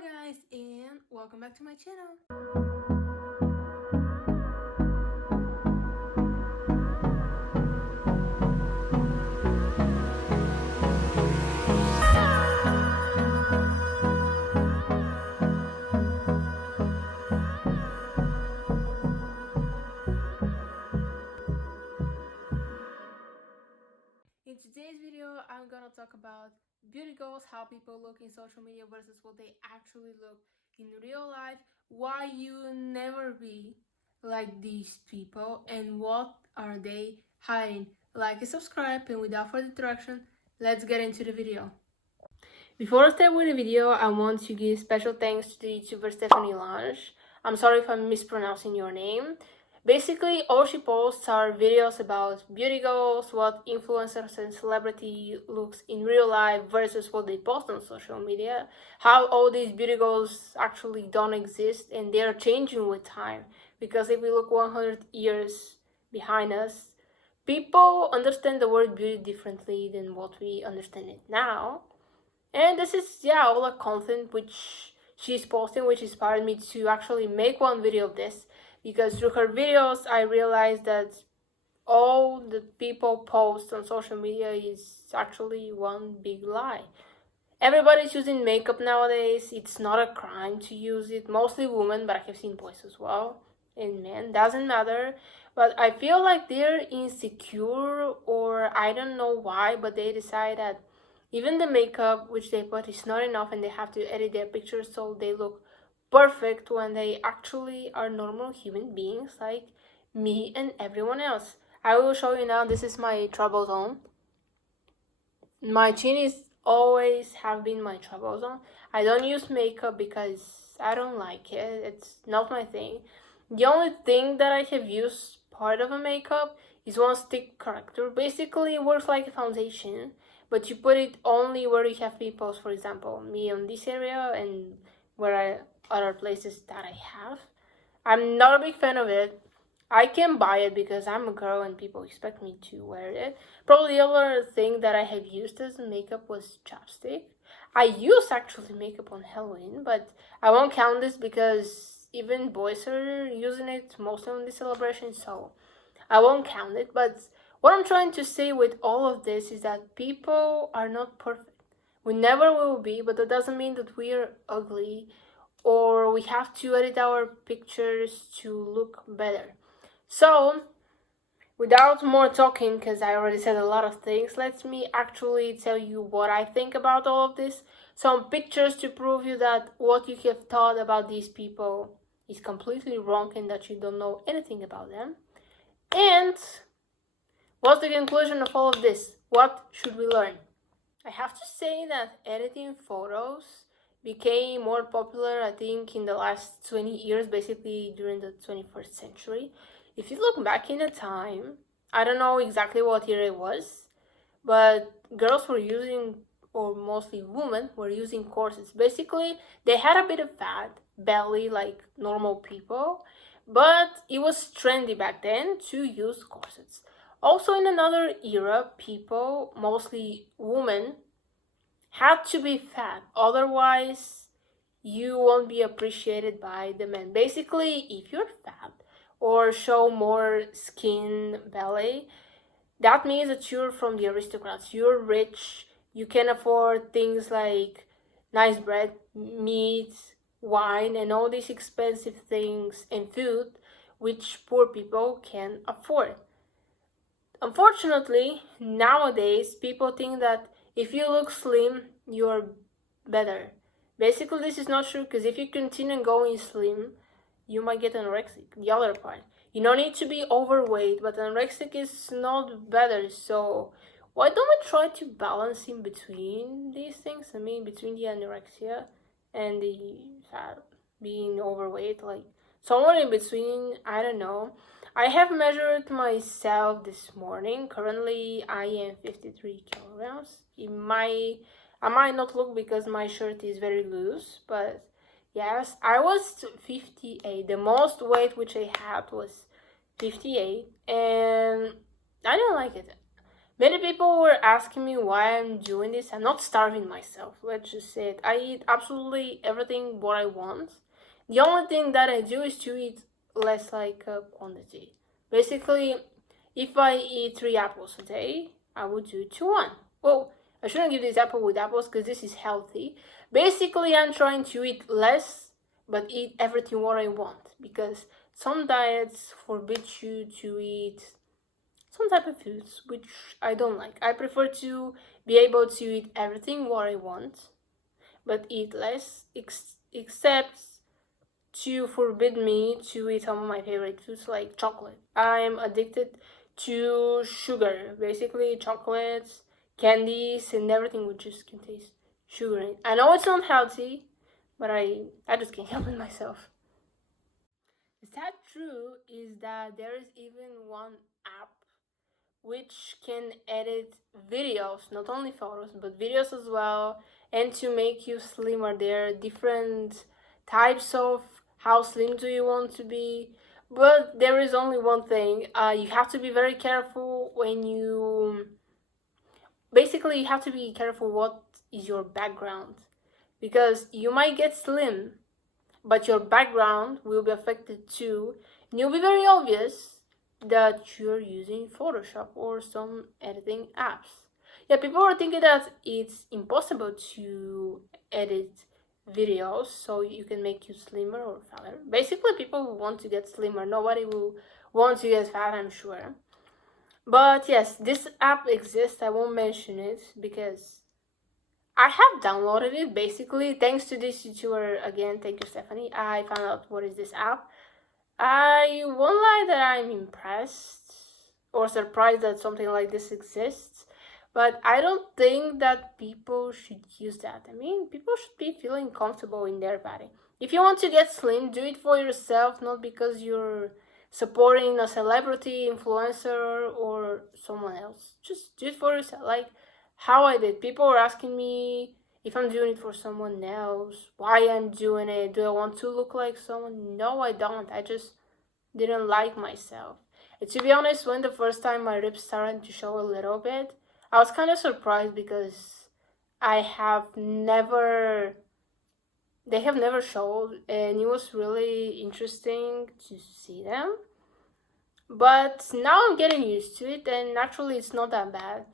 Hello guys and welcome back to my channel. In today's video, I'm gonna talk about beauty goals, how people look in social media versus what they actually look in real life, why you never be like these people, and what are they hiding. Like and subscribe, and without further introduction, let's get into the video. Before I start with the video, I want to give special thanks to the YouTuber Stephanie Lange. I'm sorry if I'm mispronouncing your name. Basically, all she posts are videos about beauty goals, what influencers and celebrity looks in real life versus what they post on social media, how all these beauty goals actually don't exist and they are changing with time. Because if we look 100 years behind us, people understand the word beauty differently than what we understand it now. And this is, all the content which she's posting, which inspired me to actually make one video of this. Because through her videos, I realized that all the people post on social media is actually one big lie. Everybody's using makeup nowadays. It's not a crime to use it. Mostly women, but I have seen boys as well. And men, doesn't matter. But I feel like they're insecure, or I don't know why, but they decide that even the makeup which they put is not enough and they have to edit their pictures so they look perfect when they actually are normal human beings like me and everyone else. I will show you now. This is my trouble zone. My chin is always have been my trouble zone. I don't use makeup because I don't like it. It's not my thing. The only thing that I have used part of a makeup is one stick corrector. Basically, it works like a foundation, but you put it only where you have pimples. For example, me on this area and other places that I have. I'm not a big fan of it. I can buy it because I'm a girl and people expect me to wear it. Probably the other thing that I have used as makeup was chapstick. I use actually makeup on Halloween, but I won't count this because even boys are using it mostly on the celebration, so I won't count it. But what I'm trying to say with all of this is that people are not perfect. We never will be, but that doesn't mean that we are ugly or we have to edit our pictures to look better. So, without more talking, because I already said a lot of things, let me actually tell you what I think about all of this. Some pictures to prove you that what you have thought about these people is completely wrong and that you don't know anything about them. And what's the conclusion of all of this? What should we learn? I have to say that editing photos became more popular, I think, in the last 20 years, basically during the 21st century. If you look back in the time, I don't know exactly what year it was, but girls were using, or mostly women, were using corsets. Basically, they had a bit of fat, belly like normal people, but it was trendy back then to use corsets. Also, in another era, people, mostly women, had to be fat. Otherwise, you won't be appreciated by the men. Basically, if you're fat or show more skin, belly, that means that you're from the aristocrats. You're rich. You can afford things like nice bread, meat, wine, and all these expensive things and food which poor people can afford. Unfortunately, nowadays, people think that if you look slim, you're better. Basically, this is not true, because if you continue going slim, you might get anorexic. The other part. You don't need to be overweight, but anorexic is not better. So why don't we try to balance in between these things? I mean, between the anorexia and the being overweight, like somewhere in between, I don't know. I have measured myself this morning. Currently, I am 53 kilograms. I might not look because my shirt is very loose, but yes, I was 58. The most weight which I had was 58, and I didn't like it. Many people were asking me why I'm doing this. I'm not starving myself. Let's just say it. I eat absolutely everything what I want. The only thing that I do is to eat less like quantity. Basically, if I eat 3 apples a day, I would do 2-1. Well, I shouldn't give this apple with apples because this is healthy. Basically, I'm trying to eat less but eat everything what I want because some diets forbid you to eat some type of foods which I don't like. I prefer to be able to eat everything what I want, but eat less, except to forbid me to eat some of my favorite foods like chocolate. I'm addicted to sugar, basically chocolates, candies, and everything which just contains sugar in it. I know it's not healthy, but I just can't help it myself. Is that true? Is that there is even one app which can edit videos, not only photos, but videos as well, and to make you slimmer. There are different types of how slim do you want to be, but there is only one thing. You have to be very careful when you. Basically, you have to be careful what is your background, because you might get slim, but your background will be affected too, and it'll be very obvious that you're using Photoshop or some editing apps. Yeah, people are thinking that it's impossible to edit videos so you can make you slimmer or fatter. Basically, people want to get slimmer. Nobody will want to get fat, I'm sure. But yes, this app exists. I won't mention it because I have downloaded it basically thanks to this YouTuber again. Thank you, Stephanie. I found out what is this app. I won't lie that I'm impressed or surprised that something like this exists, but I don't think that people should use that. I mean, people should be feeling comfortable in their body. If you want to get slim, do it for yourself, not because you're supporting a celebrity, influencer, or someone else. Just do it for yourself. Like how I did. People were asking me if I'm doing it for someone else, why I'm doing it, do I want to look like someone? No, I don't. I just didn't like myself. And to be honest, when the first time my ribs started to show a little bit, I was kind of surprised because I have never, they have never showed, and it was really interesting to see them. But now I'm getting used to it, and naturally, it's not that bad.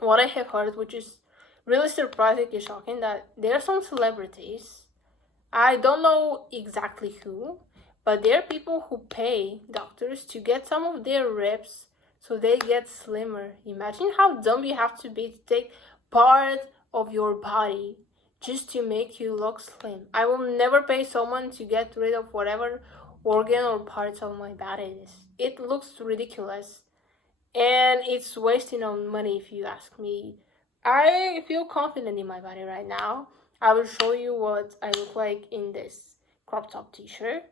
What I have heard, which is really surprising and shocking, that there are some celebrities, I don't know exactly who, but there are people who pay doctors to get some of their ribs so they get slimmer. Imagine how dumb you have to be to take part of your body just to make you look slim. I will never pay someone to get rid of whatever organ or parts of my body is. It looks ridiculous and it's wasting on money if you ask me. I feel confident in my body right now. I will show you what I look like in this crop top t-shirt,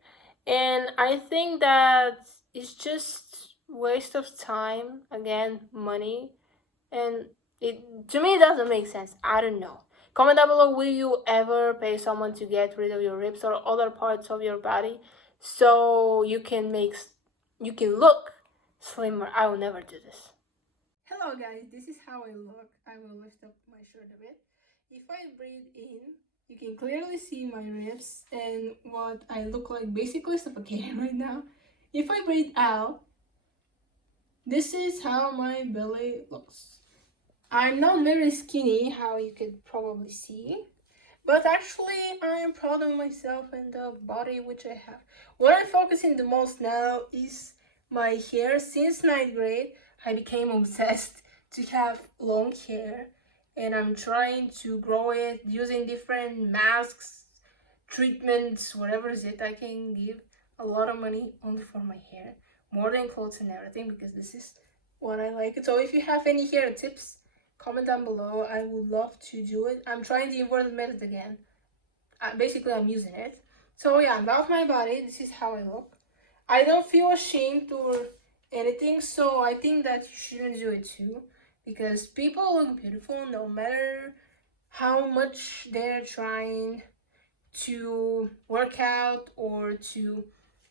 and I think that it's just waste of time, again money, and it to me it doesn't make sense. I don't know. Comment down below, will you ever pay someone to get rid of your ribs or other parts of your body so you can look slimmer? I will never do this. Hello guys, this is how I look. I will lift up my shirt a bit. If I breathe in, you can clearly see my ribs and what I look like, basically suffocating right now. If I breathe out, this is how my belly looks. I'm not very skinny, how you could probably see, but actually I am proud of myself and the body which I have. What I'm focusing the most now is my hair. Since 9th grade, I became obsessed to have long hair, and I'm trying to grow it using different masks, treatments, whatever is it. I can give a lot of money only for my hair, more than clothes and everything, because this is what I like. So if you have any hair tips, comment down below. I would love to do it. I'm trying the inverted method again. Basically, I'm using it. So yeah, about my body, this is how I look. I don't feel ashamed or anything, so I think that you shouldn't do it too, because people look beautiful no matter how much they're trying to work out or to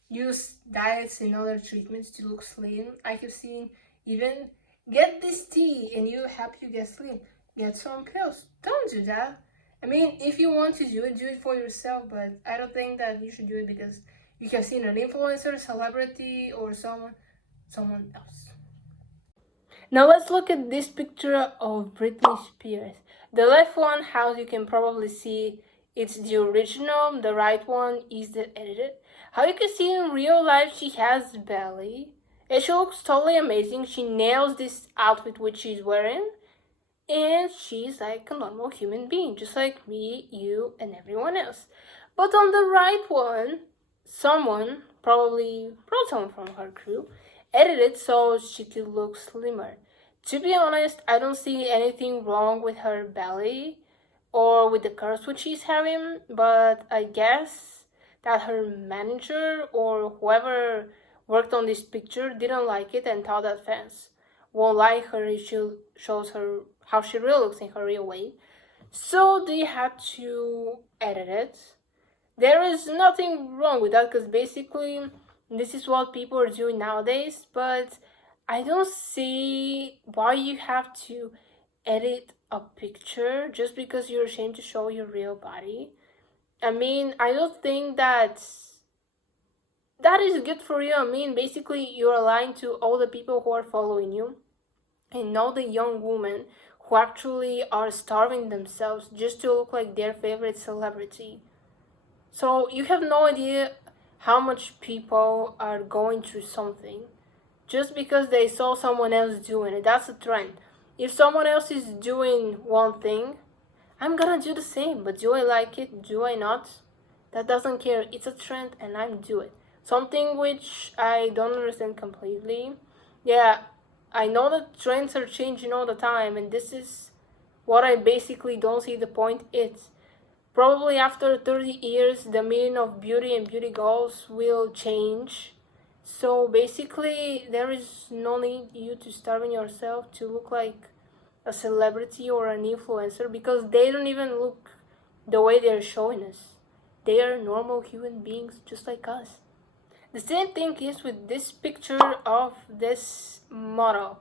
use diets and other treatments to look slim. I have seen even Get this tea and it'll help you get sleep. Get some pills. Don't do that. I mean, if you want to do it for yourself, but I don't think that you should do it because you have seen an influencer, celebrity, or someone else. Now let's look at this picture of Britney Spears. The left one, how you can probably see, it's the original. The right one is the edited. How you can see in real life, she has belly. And she looks totally amazing. She nails this outfit which she's wearing. And she's like a normal human being, just like me, you, and everyone else. But on the right one, someone, probably someone from her crew, edited so she could look slimmer. To be honest, I don't see anything wrong with her belly or with the curves which she's having, but I guess that her manager or whoever worked on this picture didn't like it and thought that fans won't like her if she shows her how she really looks in her real way. So they had to edit it. There is nothing wrong with that because basically this is what people are doing nowadays, but I don't see why you have to edit a picture just because you're ashamed to show your real body. I mean, I don't think that is good for you. I mean, basically you're lying to all the people who are following you and all the young women who actually are starving themselves just to look like their favorite celebrity. So you have no idea how much people are going through something just because they saw someone else doing it. That's a trend. If someone else is doing one thing, I'm gonna do the same. But do I like it? Do I not? That doesn't care. It's a trend and I'm doing it. Something which I don't understand completely. Yeah, I know that trends are changing all the time, and this is what I basically don't see the point. It's probably after 30 years, the meaning of beauty and beauty goals will change. So basically, there is no need you to starve yourself to look like a celebrity or an influencer because they don't even look the way they're showing us. They are normal human beings just like us. The same thing is with this picture of this model.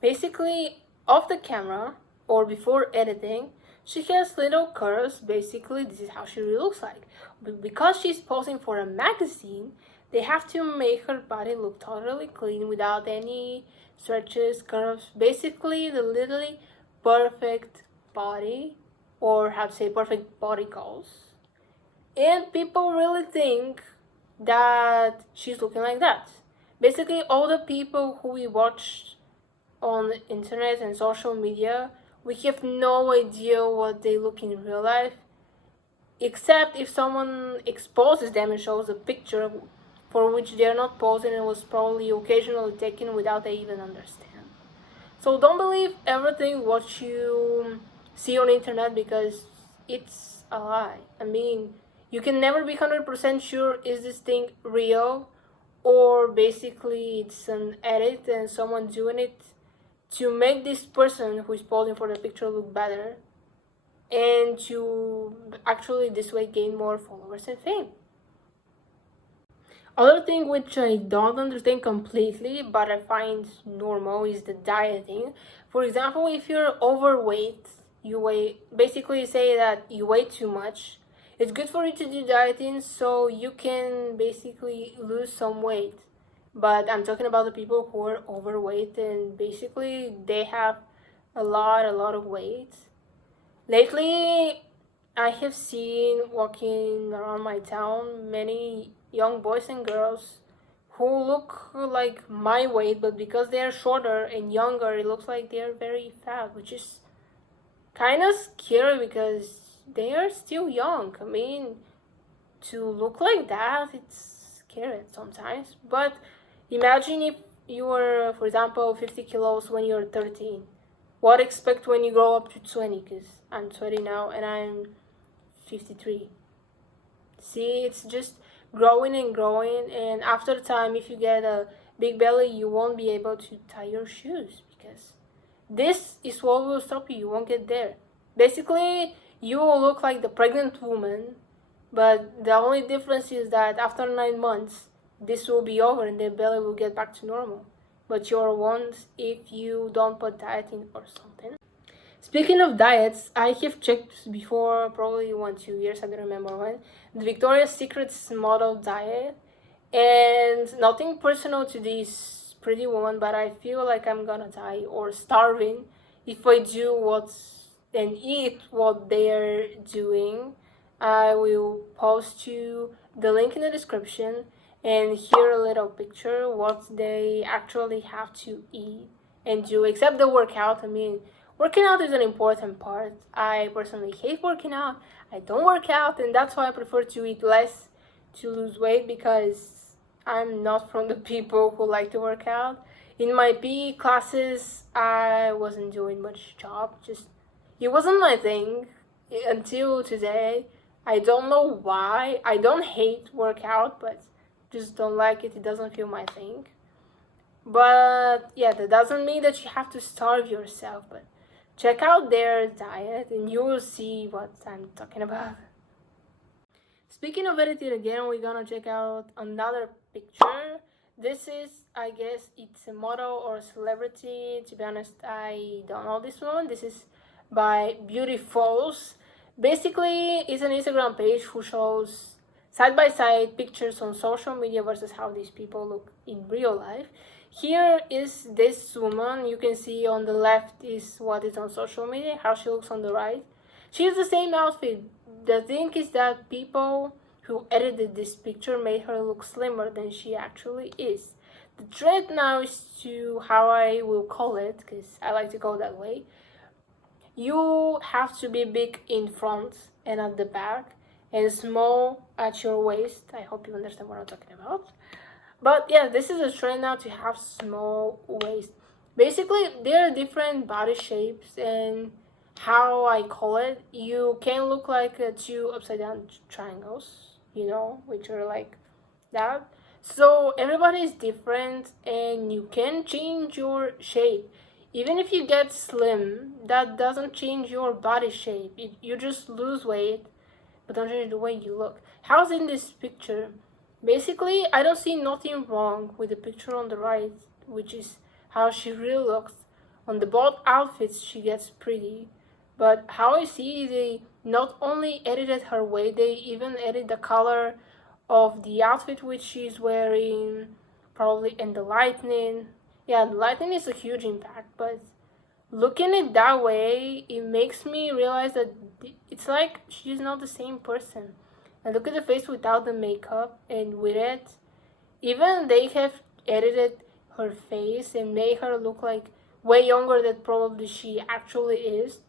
Basically, off the camera or before editing, she has little curves. Basically, this is how she really looks like. But because she's posing for a magazine, they have to make her body look totally clean without any stretches, curves. Basically, the literally perfect body, or how to say perfect body goals. And people really think that she's looking like that. Basically, all the people who we watch on the internet and social media, we have no idea what they look in real life, except if someone exposes them and shows a picture for which they're not posing and was probably occasionally taken without they even understand. So don't believe everything what you see on the internet because it's a lie. I mean, you can never be 100% sure is this thing real or basically it's an edit and someone doing it to make this person who is posing for the picture look better and to actually this way gain more followers and fame. Other thing which I don't understand completely but I find normal is the dieting. For example, if you're overweight, you weigh, basically say that you weigh too much, it's good for you to do dieting so you can basically lose some weight. But I'm talking about the people who are overweight and basically they have a lot of weight. Lately, I have seen walking around my town many young boys and girls who look like my weight, but because they are shorter and younger, it looks like they are very fat, which is kind of scary because they are still young. I mean, to look like that, it's scary sometimes. But imagine if you were, for example, 50 kilos when you're 13. What expect when you grow up to 20? Because I'm 20 now and I'm 53. See, it's just growing and growing, and after time, if you get a big belly, you won't be able to tie your shoes because this is what will stop you. You won't get there. Basically, you will look like the pregnant woman, but the only difference is that after 9 months, this will be over and their belly will get back to normal. but your won't if you don't put diet in or something. Speaking of diets, I have checked before, probably 1-2 years, I don't remember when, the Victoria's Secret's model diet, and nothing personal to this pretty woman, but I feel like I'm gonna die or starving if I do and eat what they're doing. I will post you the link in the description, and here a little picture what they actually have to eat and do, except the workout. I mean, working out is an important part. I personally hate working out. I don't work out, and that's why I prefer to eat less to lose weight, because I'm not from the people who like to work out. In my PE classes, I wasn't doing much job. Just, it wasn't my thing until today. I don't know why. I don't hate workout, but just don't like it. It doesn't feel my thing. But yeah, that doesn't mean that you have to starve yourself, but check out their diet and you will see what I'm talking about. Speaking of editing again, we're gonna check out another picture. This is, I guess it's a model or a celebrity. To be honest, I don't know this one. This is by Beauty Falls. Basically, it's an Instagram page who shows side-by-side pictures on social media versus how these people look in real life. Here is this woman. You can see on the left is what is on social media, how she looks on the right. She has the same outfit. The thing is that people who edited this picture made her look slimmer than she actually is. The trend now is to, how I will call it, because I like to go that way, you have to be big in front and at the back and small at your waist. I hope you understand what I'm talking about. But yeah, this is a trend now to have small waist. Basically, there are different body shapes, and how I call it, you can look like two upside down triangles, which are like that. So everybody is different, and you can change your shape. Even if you get slim, that doesn't change your body shape. You just lose weight, but don't change the way you look. How's in this picture? Basically, I don't see nothing wrong with the picture on the right, which is how she really looks. On the both outfits, she gets pretty. But how I see, they not only edited her weight, they even edited the color of the outfit which she's wearing, probably, and the lighting. Yeah, the lighting is a huge impact, but looking at it that way, it makes me realize that it's like she's not the same person. And look at the face without the makeup and with it. Even they have edited her face and made her look like way younger than probably she actually is.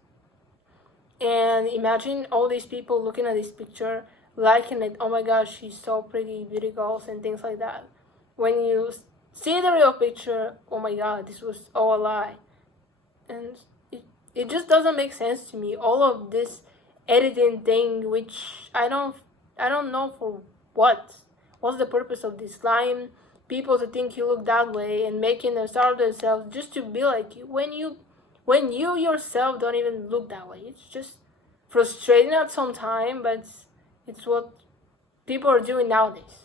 And imagine all these people looking at this picture, liking it. Oh my gosh, she's so pretty, beauty goals and things like that. When you see the real picture, oh my god, this was all a lie. And it just doesn't make sense to me. All of this editing thing, which I don't know for what. What's the purpose of this? Lying people to think you look that way and making them starve themselves just to be like you, when you yourself don't even look that way. It's just frustrating at some time, but it's what people are doing nowadays.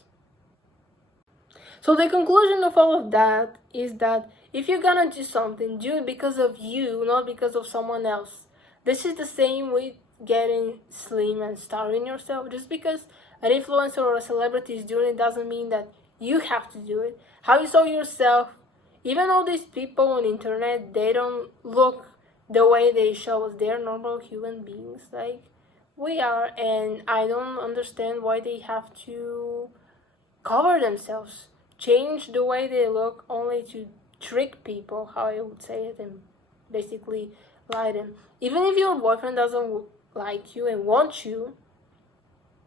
So the conclusion of all of that is that if you're gonna do something, do it because of you, not because of someone else. This is the same with getting slim and starving yourself. Just because an influencer or a celebrity is doing it doesn't mean that you have to do it. How you saw yourself, even all these people on the internet, they don't look the way they show us. They're normal human beings like we are, and I don't understand why they have to cover themselves, change the way they look only to trick people, how I would say it, and basically lie them. Even if your boyfriend doesn't like you and want you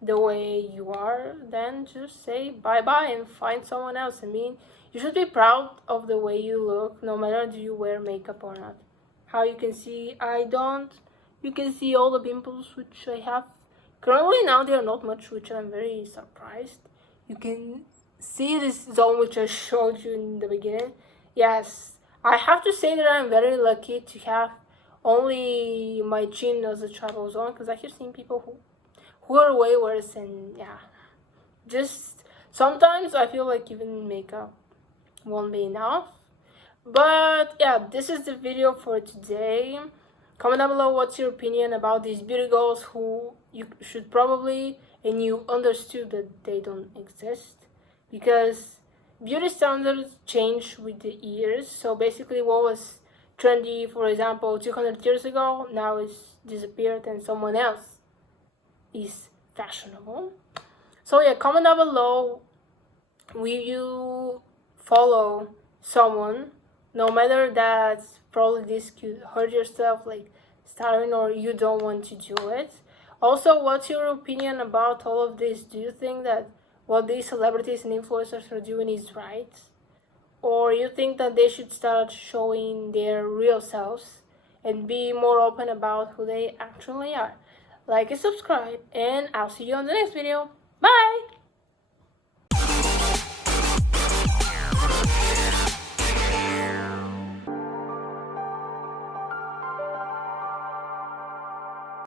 the way you are, then just say bye-bye and find someone else. I mean, you should be proud of the way you look, no matter do you wear makeup or not. How you can see, I don't. You can see all the pimples which I have. Currently now they are not much, which I'm very surprised. You can see this zone which I showed you in the beginning. Yes, I have to say that I'm very lucky to have only my chin as a travel zone, because I have seen people who are way worse, and yeah, just sometimes I feel like even makeup won't be enough. But yeah, this is the video for today. Comment down below what's your opinion about these beauty goals who you should probably and you understood that they don't exist, because beauty standards change with the years. So basically what was trendy, for example, 200 years ago, now it's disappeared and someone else is fashionable. So yeah, comment down below, will you follow someone, no matter that probably this could hurt yourself, like starving, or you don't want to do it? Also, what's your opinion about all of this? Do you think that what these celebrities and influencers are doing is right, or you think that they should start showing their real selves and be more open about who they actually are? Like and subscribe, and I'll see you on the next video. Bye.